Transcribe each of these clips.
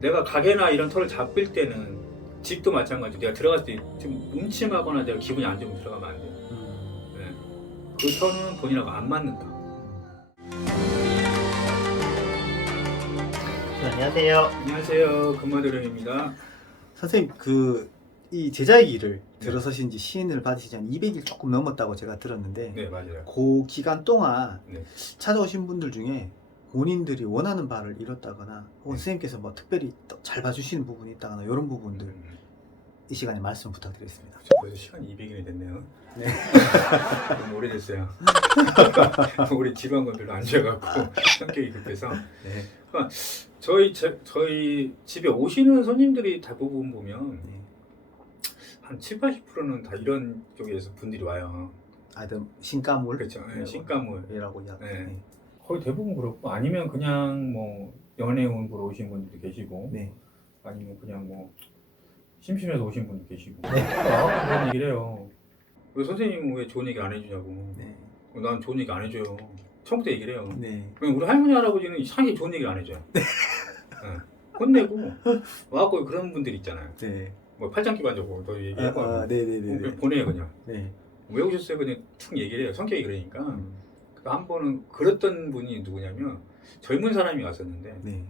내가 가게나 이런 터를 잡을 때는 집도 마찬가지로 내가 들어갔을 때 좀 음침하거나 내가 기분이 안 좋으면 들어가면 안 돼요. 네. 그 터는 본인하고 안 맞는다. 안녕하세요. 안녕하세요. 금마도령입니다. 선생님, 이 제자의 길을 들어서신 지 시인을 받으신 지 한 200일 조금 넘었다고 제가 들었는데, 네, 맞아요. 그 기간 동안 네. 찾아오신 분들 중에 본인들이 원하는 바를 이뤘다거나, 혹은 선생님께서 뭐 특별히 또 잘 봐주시는 부분이 있다거나, 이런 부분들 이 시간에 말씀 부탁드리겠습니다. 벌써 시간이 200일이 됐네요. 네. 너무 오래됐어요. 우리 지루한 건 별로 안 좋아해갖고 성격이 급해서. 네. 그러니까 저희 집에 오시는 손님들이 대부분 보면 네. 한 70~80%는 다 이런 쪽에서 분들이 와요. 신가물? 그렇죠. 네, 네, 신가물이라고. 이야기. 네. 네. 거의 대부분 그렇고, 아니면 그냥 뭐 연애운 보러 오신 분들도 계시고, 네. 아니면 그냥 뭐 심심해서 오신 분도 계시고. 네. 그런 얘기를 해요. 왜 선생님은 왜 좋은 얘기 안 해주냐고. 네. 난 좋은 얘기 안 해줘요. 처음부터 얘기를 해요. 네. 그냥 우리 할머니 할아버지는 이상하게 좋은 얘기를 안 해줘요. 네. 혼내고 와갖고 그런 분들 있잖아요. 네. 뭐 팔짱 끼고 앉아고 또 얘기하고 네네네. 그냥 보내요 그냥. 네. 왜 오셨어요? 그냥 툭 얘기를 해요. 성격이 그러니까. 한 번은 그랬던 분이 누구냐면 젊은 사람이 왔었는데, 네.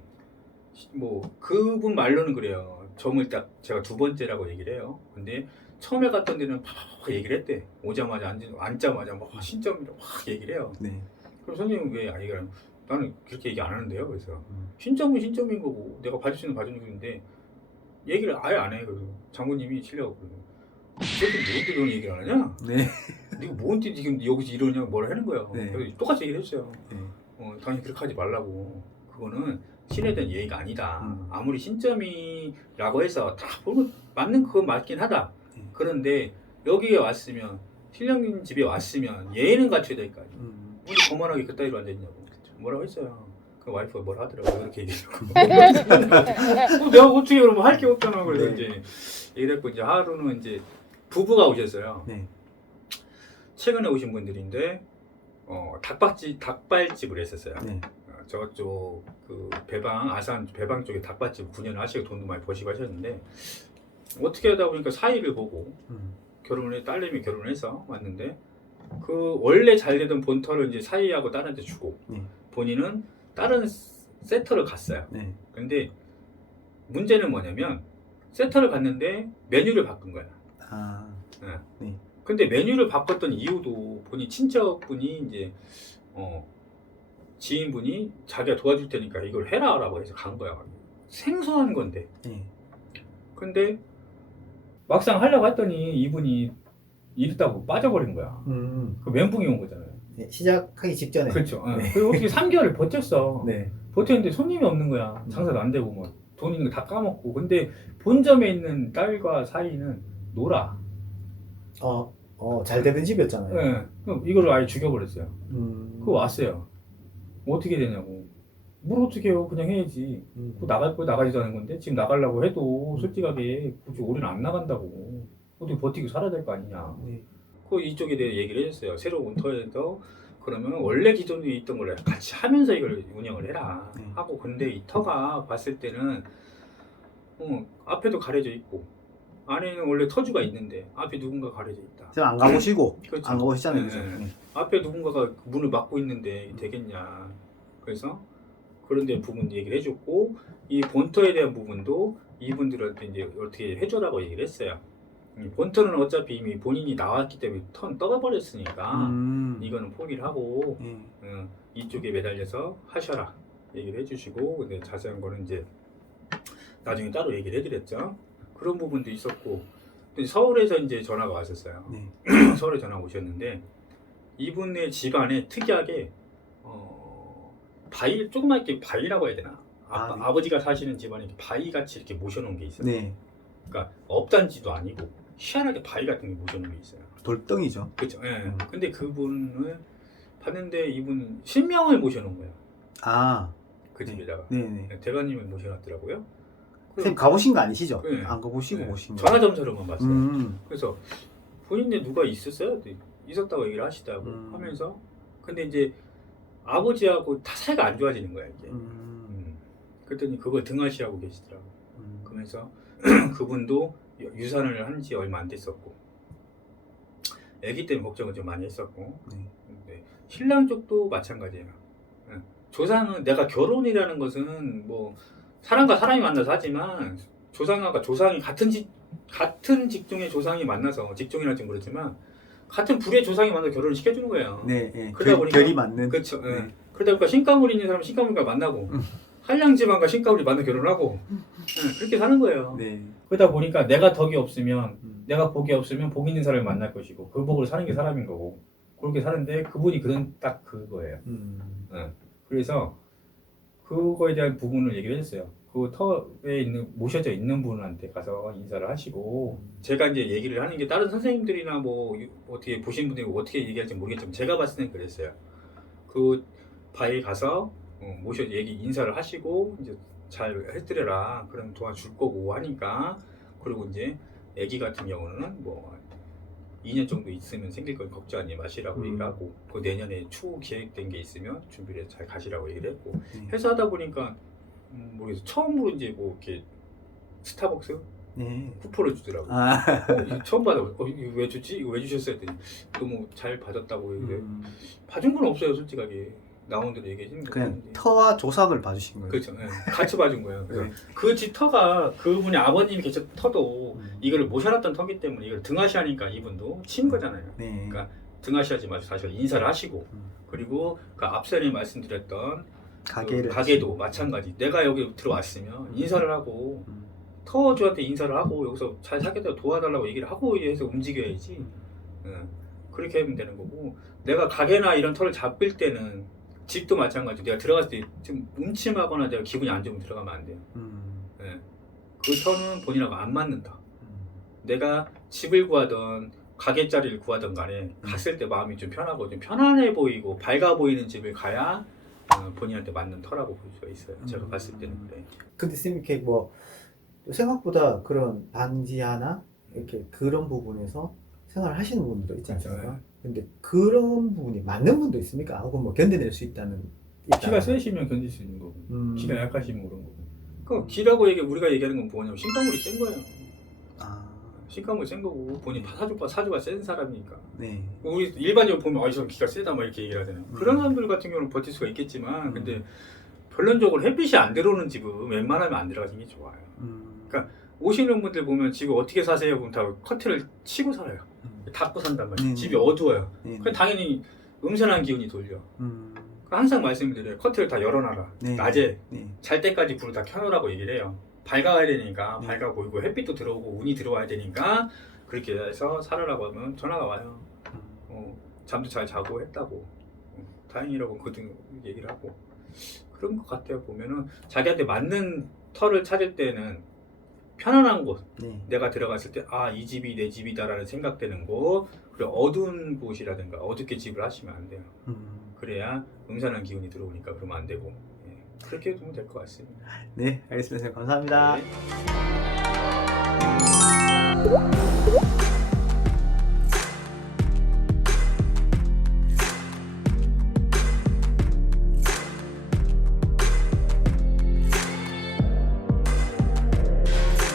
뭐 그분 말로는 그래요. 점을 딱 제가 두 번째라고 얘기를 해요. 근데 처음에 갔던 데는 막 얘기를 했대. 오자마자 앉자마자 막 신점이라고 막 얘기를 해요. 네. 그럼 선생님은 왜 얘기를 하는? 나는 그렇게 얘기 안 하는데요. 그래서 신점은 신점인 거고 내가 봐줄 수 있는 봐주는 건데 얘기를 아예 안 해. 그래서 장모님이 치려고 그러고, 저기 뭔데 그런 얘기를 안 하냐? 네. 네가 뭔데 지금 여기서 이러냐고 뭐라 하는 거예요. 네. 그래서 똑같이 얘기를 했어요. 네. 당연히 그렇게 하지 말라고. 그거는 신에 대한 예의가 아니다. 아무리 신점이라고 해서 다 보면 맞는 그건 맞긴 하다. 그런데 여기에 왔으면, 신령님 집에 왔으면 예의는 갖춰야 될 거 아니에요. 우리 거만하게 그따위로 앉아있냐고. 뭐라고 했어요. 그 와이프가 뭐라 하더라고요. 그렇게 얘기했고. 내가 어떻게 그러면 할 게 없잖아. 그래서 네. 이제 얘기를 했고, 이제 하루는 이제 부부가 오셨어요. 네. 최근에 오신 분들인데, 닭발집을 했었어요. 네. 저쪽 그 아산 배방 쪽에 닭발집 9년 하시고 돈도 많이 버시고 하셨는데, 어떻게 하다 보니까 사이를 보고 딸내미 결혼을 해서 왔는데, 그 원래 잘 되던 본터를 이제 사이하고 딸한테 주고, 본인은 다른 세터를 갔어요. 네. 근데 문제는 뭐냐면 세터를 갔는데 메뉴를 바꾼 거야. 네. 근데 메뉴를 바꿨던 이유도 본인 친척분이 이제 지인분이 자기가 도와줄 테니까 이걸 해라라고 해서 간 거야. 생소한 건데. 네. 근데 막상 하려고 했더니 이분이 이랬다고 빠져버린 거야. 그 멘붕이 온 거잖아요. 네. 시작하기 직전에. 그렇죠. 네. 그리고 어떻게 3개월을 버텼어. 네. 버텼는데 손님이 없는 거야. 장사도 안 되고 뭐 돈 있는 거 다 까먹고. 근데 본점에 있는 딸과 사이는 놀아. 잘 되던 집이었잖아요. 네. 그럼 이거를 아예 죽여버렸어요. 그거 왔어요. 어떻게 되냐고. 뭘 어떻게 해요? 그냥 해야지. 그거 나갈 거 나가지도 않은 건데 지금 나가려고 해도 솔직하게 굳이 올해는 안 나간다고. 어떻게 버티고 살아야 될 거 아니냐. 네. 그 이쪽에 대해 얘기를 해줬어요. 새로운 터에서 그러면 원래 기존에 있던 걸 같이 하면서 이걸 운영을 해라 하고. 근데 이 터가 봤을 때는 앞에도 가려져 있고 안에는 원래 터주가 있는데 앞에 누군가 가려져 있다. 지금 안 가보시고. 그렇죠. 안 가보시잖아요. 그죠? 네. 네. 앞에 누군가가 문을 막고 있는데 되겠냐. 그래서 그런 데 부분 얘기를 해줬고, 이 본터에 대한 부분도 이분들한테 이제 어떻게 해줘라고 얘기를 했어요. 본터는 어차피 이미 본인이 나왔기 때문에 턴 떠나버렸으니까 이거는 포기를 하고 이쪽에 매달려서 하셔라 얘기를 해주시고, 근데 자세한 거는 이제 나중에 따로 얘기를 해드렸죠. 그런 부분도 있었고, 서울에서 이제 전화가 왔었어요. 네. 서울에 전화가 오셨는데 이분의 집안에 특이하게 바위, 조그맣게 바위라고 해야 되나? 네. 아버지가 사시는 집안에 바위같이 이렇게 모셔놓은 게 있어요. 네. 그러니까 업단지도 아니고 희한하게 바위 같은 게 모셔놓은 게 있어요. 돌덩이죠. 그렇죠. 예. 근데 그분을 봤는데 이분 신명을 모셔놓은 거예요. 그 집에다가. 네네. 대가님을 모셔놨더라고요. 선생님 가보신 거 아니시죠? 네. 안 가보시고 네. 보신 거. 전화점사로만 봤어요. 그래서 본인네 누가 있었어요? 있었다고 얘기를 하시다고 하면서, 근데 이제 아버지하고 다 사이가 안 좋아지는 거야 이제. 그랬더니 그걸 등하시하고 계시더라고. 그러면서 그분도 유산을 한 지 얼마 안 됐었고 아기 때문에 걱정을 좀 많이 했었고 근데 신랑 쪽도 마찬가지예요. 조상은 내가 결혼이라는 것은 뭐 사람과 사람이 만나서 하지만 조상이 같은 직종의 조상이 만나서 직종이라는 모르지만 같은 불의 조상이 만나서 결혼을 시켜주는 거예요. 네, 예. 그러다 보니까 결이 맞는. 그렇죠. 네. 그러다 보니까 신가물이 있는 사람은 신가물과 만나고 한량 집안과 신가물이 만나 결혼하고 그렇게 사는 거예요. 네. 그러다 보니까 내가 덕이 없으면 내가 복이 없으면 복 있는 사람을 만날 것이고 그 복으로 사는 게 사람인 거고 그렇게 사는데 그분이 그런 딱 그거예요. 그래서 그거에 대한 부분을 얘기를 했어요. 그 터에 모셔져 있는 분한테 가서 인사를 하시고 제가 이제 얘기를 하는 게 다른 선생님들이나 뭐 어떻게 보신 분들이 어떻게 얘기할지 모르겠지만 제가 봤을 때는 그랬어요. 그 바에 가서 인사를 하시고 이제 잘 해드려라. 그럼 도와줄 거고 하니까 그리고 이제 아기 같은 경우는 뭐 2년 정도 있으면 생길 건 걱정하지 마시라고 얘기를 하고 그 내년에 추후 계획된 게 있으면 준비를 잘 가시라고 얘기를 했고 해서 하다 보니까 모르겠어 처음으로 이제 뭐 이렇게 스타벅스 쿠폰을 주더라고. 이거 처음 받아. 이거 왜 주지? 이거 왜 주셨어요? 했더니 너무 잘 받았다고 얘기해. 봐준 건 없어요, 솔직하게. 나온대로 얘기해주는 거. 그냥 터와 조상을 봐주신 거예요. 그렇죠. 네. 같이 봐준 거예요. 그래서 그 집 터가 그분이 아버님이 계셨던 터도 이걸 모셔놨던 터기 때문에 이걸 등하시하니까 이분도 친 거잖아요. 그러니까 등하시하지 마시고 사실 인사를 하시고 그리고 그 앞전에 말씀드렸던 가게도 마찬가지. 내가 여기 들어왔으면 인사를 하고 터주한테 인사를 하고 여기서 잘 살겠다고 도와달라고 얘기를 하고 해서 움직여야지. 그렇게 하면 되는 거고 내가 가게나 이런 터를 잡을 때는 집도 마찬가지. 내가 들어갔을 때 좀 음침하거나 내가 기분이 안 좋으면 들어가면 안 돼요. 그 터는 본인하고 안 맞는다. 내가 집을 구하던 가게 자리를 구하던 간에 갔을 때 마음이 좀 편하고 좀 편안해 보이고 밝아 보이는 집을 가야 본인한테 맞는 터라고 볼 수가 있어요. 제가 봤을 때는 그래. 근데 쌤 이렇게 뭐 생각보다 그런 반지하나 이렇게 그런 부분에서 생활을 하시는 분도 있지 않습니까? 근데 그런 부분이 맞는 분도 있습니까? 혹은 뭐 견뎌낼 수 있다는 키가 세시면 견딜 수 있는 거고 키가 약하시면 그런 거고 그 기라고 우리가 얘기하는 건 뭐냐면 신가물이 센 거예요. 신가물이 센 거고 본인 사주가 센 사람이니까 우리 일반적으로 보면 이 사람 기가 세다 막 이렇게 얘기를 하잖아요. 그런 사람들 같은 경우는 버틸 수가 있겠지만 근데 결론적으로 햇빛이 안 들어오는 집은 웬만하면 안 들어가는 게 좋아요. 그러니까 오시는 분들 보면 집을 어떻게 사세요? 그럼 다 커튼을 치고 살아요. 닫고 산단 말이에요. 집이 어두워요. 그럼 당연히 음산한 기운이 돌려. 항상 말씀드려요. 커튼을 다 열어놔라. 낮에 잘 때까지 불을 다 켜놓으라고 얘기를 해요. 밝아야 되니까 밝아 보이고 햇빛도 들어오고 운이 들어와야 되니까 그렇게 해서 살으라고 하면 전화가 와요. 잠도 잘 자고 했다고. 다행이라고 그등 얘기를 하고 그런 것 같아요. 보면은 자기한테 맞는 터를 찾을 때는 편안한 곳, 내가 들어갔을 때 이 집이 내 집이다라는 생각되는 곳, 그리고 어두운 곳이라든가 어둡게 집을 하시면 안 돼요. 그래야 음산한 기운이 들어오니까 그러면 안 되고 그렇게 해두면 될 것 같습니다. 네, 알겠습니다. 감사합니다. 네.